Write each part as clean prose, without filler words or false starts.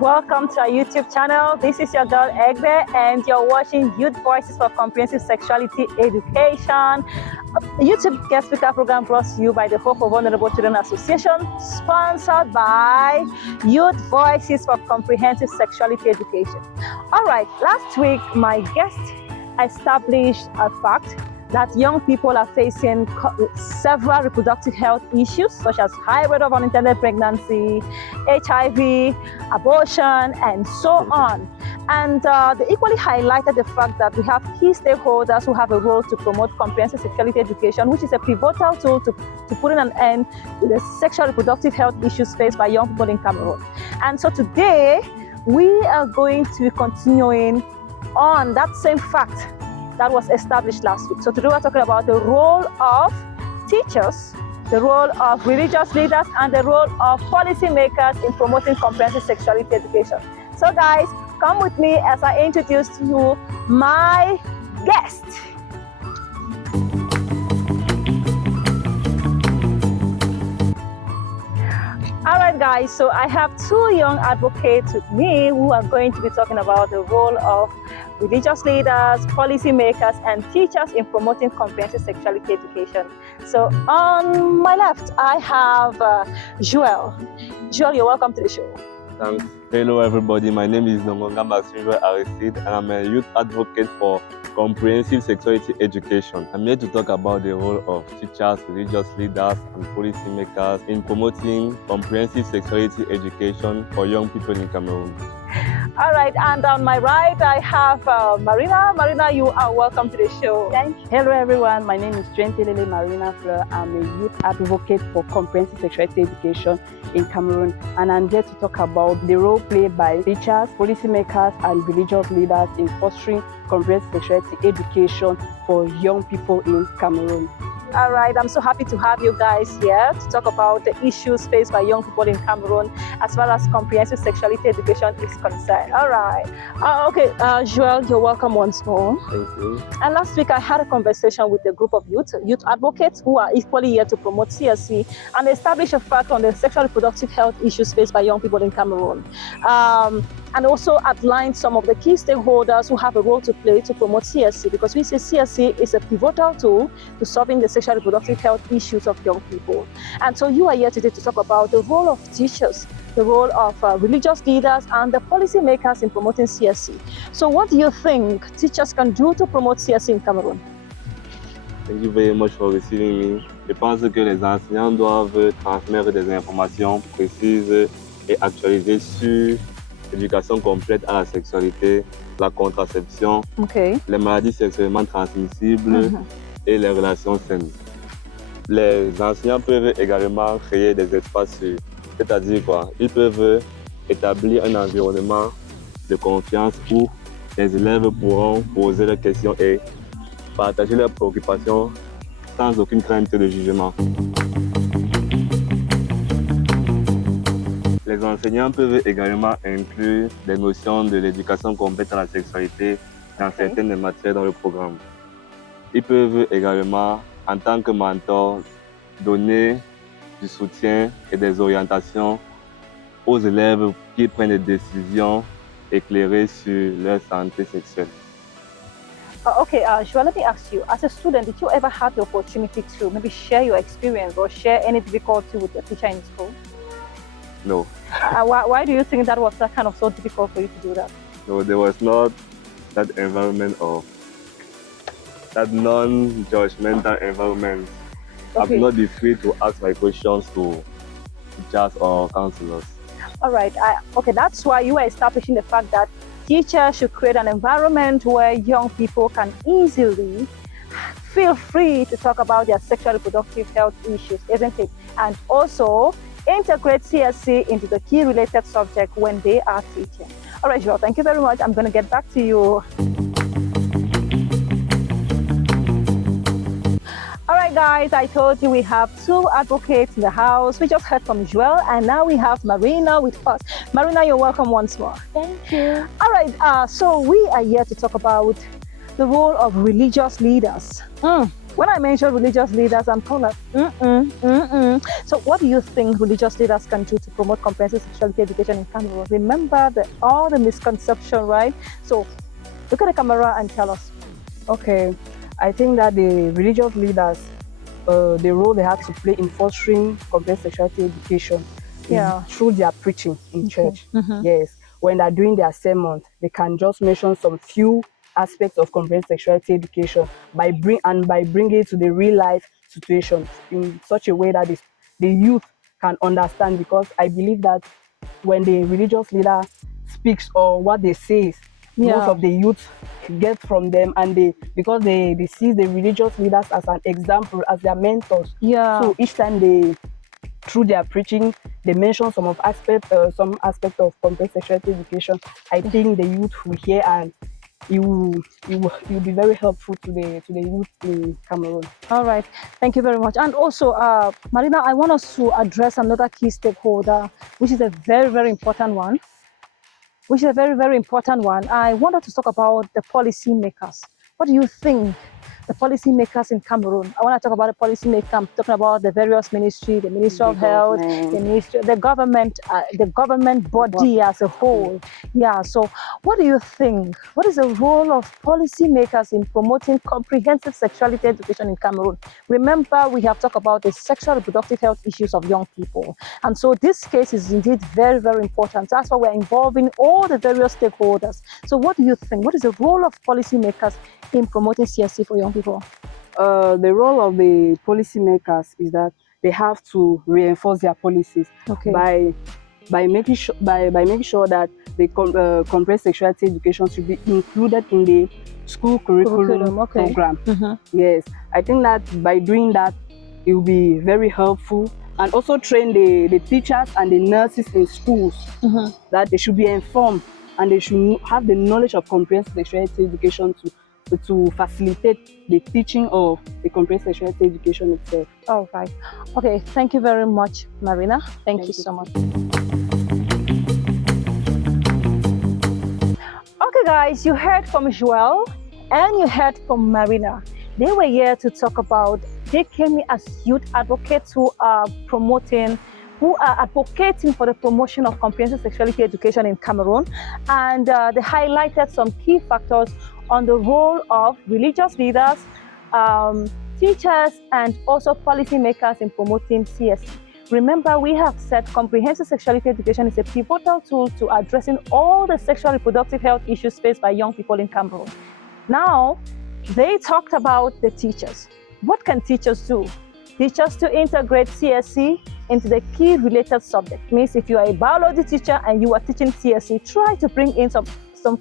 welcome to our YouTube channel. This is your girl Egbe and you're watching Youth Voices for Comprehensive Sexuality Education. A YouTube guest speaker program brought to you by the Hope of Vulnerable Children Association, sponsored by Youth Voices for Comprehensive Sexuality Education. All right, last week my guest established a fact that young people are facing several reproductive health issues such as high rate of unintended pregnancy, HIV, abortion, and so on. And they equally highlighted the fact that we have key stakeholders who have a role to promote comprehensive sexuality education, which is a pivotal tool to putting an end to the sexual reproductive health issues faced by young people in Cameroon. And so today, we are going to be continuing on that same fact that was established last week. So today we're talking about the role of teachers, the role of religious leaders, and the role of policymakers in promoting comprehensive sexuality education. So guys, come with me as I introduce to you my guest. All right guys, so I have two young advocates with me who are going to be talking about the role of religious leaders, policymakers, and teachers in promoting comprehensive sexuality education. So on my left, I have Joel. Joel, you're welcome to the show. Thanks. Hello everybody, my name is Nongonga Maxime Aristide and I'm a youth advocate for comprehensive sexuality education. I'm here to talk about the role of teachers, religious leaders, and policymakers in promoting comprehensive sexuality education for young people in Cameroon. All right, and on my right, I have Marina. Marina, you are welcome to the show. Thank you. Hello everyone, my name is Trentelele Marina Fleur. I'm a youth advocate for comprehensive sexuality education in Cameroon, and I'm here to talk about the role played by teachers, policymakers, and religious leaders in fostering comprehensive sexuality education for young people in Cameroon. All right, I'm so happy to have you guys here to talk about the issues faced by young people in Cameroon as far as comprehensive sexuality education is concerned. All right. Okay, Joel, you're welcome once more. Thank you. And last week I had a conversation with a group of youth advocates who are equally here to promote CSE and establish a fact on the sexual reproductive health issues faced by young people in Cameroon. And also outlined some of the key stakeholders who have a role to play to promote CSE, because we say CSE is a pivotal tool to solving the sexual reproductive health issues of young people. And so you are here today to talk about the role of teachers, the role of religious leaders, and the policymakers in promoting CSE. So what do you think teachers can do to promote CSE in Cameroon? Thank you very much for receiving me. Je pense que les enseignants doivent transmettre des informations précises et actualisées sur l'éducation complète à la sexualité, la contraception, les maladies sexuellement transmissibles et les relations saines. Les enseignants peuvent également créer des espaces sûrs, c'est-à-dire quoi? Ils peuvent établir un environnement de confiance où les élèves pourront poser leurs questions et partager leurs préoccupations sans aucune crainte de jugement. Les enseignants peuvent également inclure des notions de l'éducation complète à la sexualité dans certaines matières dans le programme. Ils peuvent également, en tant que mentor, donner du soutien et des orientations aux élèves qui prennent des décisions éclairées sur leur santé sexuelle. Okay, Joel, let me ask you, as a student, did you ever have the opportunity to maybe share your experience or share any difficulty with your teacher in school? No. Why do you think that was that kind of so difficult for you to do that? No, there was not that environment of that non-judgmental environment. I will not be free to ask my questions to teachers or counselors. All right. Okay, that's why you are establishing the fact that teachers should create an environment where young people can easily feel free to talk about their sexual reproductive health issues, isn't it? And also integrate CSE into the key related subject when they are teaching. All right, Joel, thank you very much. I'm going to get back to you. All right, guys, I told you we have two advocates in the house. We just heard from Joel, and now we have Marina with us. Marina, you're welcome once more. Thank you. All right, so we are here to talk about the role of religious leaders. When I mention religious leaders, I'm kind of like, So what do you think religious leaders can do to promote comprehensive sexuality education in Cameroon? Remember all the misconception, right? So look at the camera and tell us. Okay, I think that the religious leaders, the role they have to play in fostering comprehensive sexuality education is through their preaching in church. Yes, when they're doing their sermons, they can just mention some few aspects of comprehensive sexuality education by bringing it to the real life situation in such a way that the youth can understand. Because I believe that when the religious leader speaks or what they say, most of the youth get from them, and because they see the religious leaders as an example, as their mentors. So each time through their preaching, they mention some aspect of comprehensive sexuality education. I think the youth will hear, and it will be very helpful to the youth in Cameroon. All right, thank you very much. And also, Marina, I want us to address another key stakeholder, which is a very, very important one. I wanted to talk about the policy makers. What do you think the policy makers in Cameroon? I want to talk about the policy makers. I'm talking about the various ministry, the Ministry of Health, the government body as a whole. Yeah. So, what do you think? What is the role of policy makers in promoting comprehensive sexuality education in Cameroon? Remember, we have talked about the sexual reproductive health issues of young people, and so this case is indeed very, very important. That's why we're involving all the various stakeholders. So, what do you think? What is the role of policy makers in promoting CSE for young people? The role of the policymakers is that they have to reinforce their policies by making sure that the comprehensive sexuality education should be included in the school curriculum program. Yes, I think that by doing that, it will be very helpful, and also train the teachers and the nurses in schools that they should be informed and they should have the knowledge of comprehensive sexuality education to facilitate the teaching of the comprehensive sexuality education itself. All right. Okay, thank you very much, Marina. Thank you so much. Okay, guys, you heard from Joel and you heard from Marina. They were here to talk about, they came as youth advocates who are advocating for the promotion of comprehensive sexuality education in Cameroon. And they highlighted some key factors on the role of religious leaders, teachers, and also policymakers in promoting CSE. Remember, we have said comprehensive sexuality education is a pivotal tool to addressing all the sexual reproductive health issues faced by young people in Cameroon. Now, they talked about the teachers. What can teachers do? Teachers to integrate CSE into the key related subject. Means if you are a biology teacher and you are teaching CSE, try to bring in some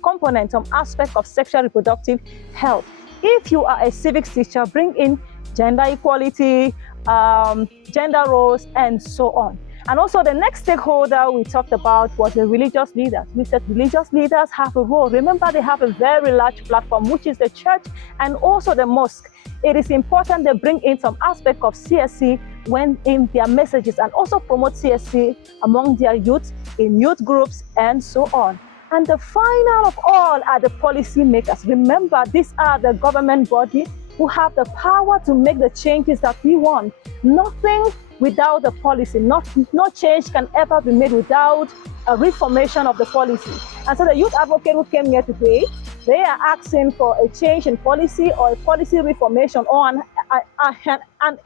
component, some aspect of sexual reproductive health. If you are a civics teacher, bring in gender equality, gender roles, and so on. And also the next stakeholder we talked about was the religious leaders. We said religious leaders have a role. Remember, they have a very large platform, which is the church and also the mosque. It is important they bring in some aspect of CSE when in their messages, and also promote CSE among their youth, in youth groups, and so on. And the final of all are the policy makers. Remember, these are the government body who have the power to make the changes that we want. Nothing without the policy. No change can ever be made without a reformation of the policy. And so the youth advocate who came here today, they are asking for a change in policy or a policy reformation or an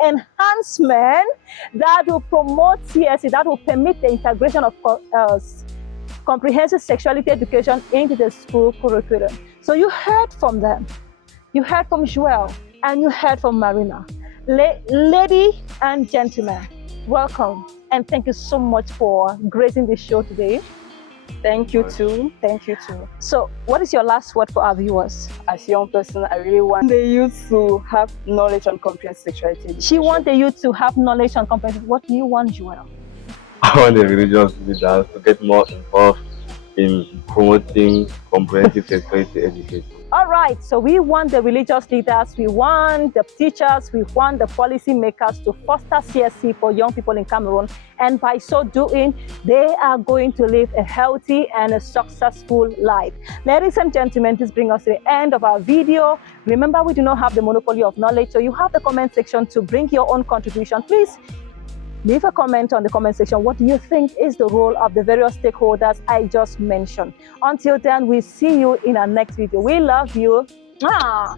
enhancement that will promote CSE, that will permit the integration of comprehensive sexuality education into the school curriculum. So you heard from them. You heard from Joel and you heard from Marina. Ladies and gentlemen, welcome and thank you so much for gracing this show today. Thank you too. Thank you too. So what is your last word for our viewers? As a young person, I really want the youth to have knowledge on comprehensive sexuality education. She wants the youth to have knowledge on comprehensive. What do you want, Joel? I want the religious leaders to get more involved in promoting comprehensive sexuality education. All right, so we want the religious leaders, we want the teachers, we want the policy makers to foster CSE for young people in Cameroon. And by so doing, they are going to live a healthy and a successful life. Ladies and gentlemen, this brings us to the end of our video. Remember, we do not have the monopoly of knowledge, so you have the comment section to bring your own contribution. Please Leave a comment on the comment section. What do you think is the role of the various stakeholders I just mentioned? Until then, we'll see you in our next video. We love you. Mwah!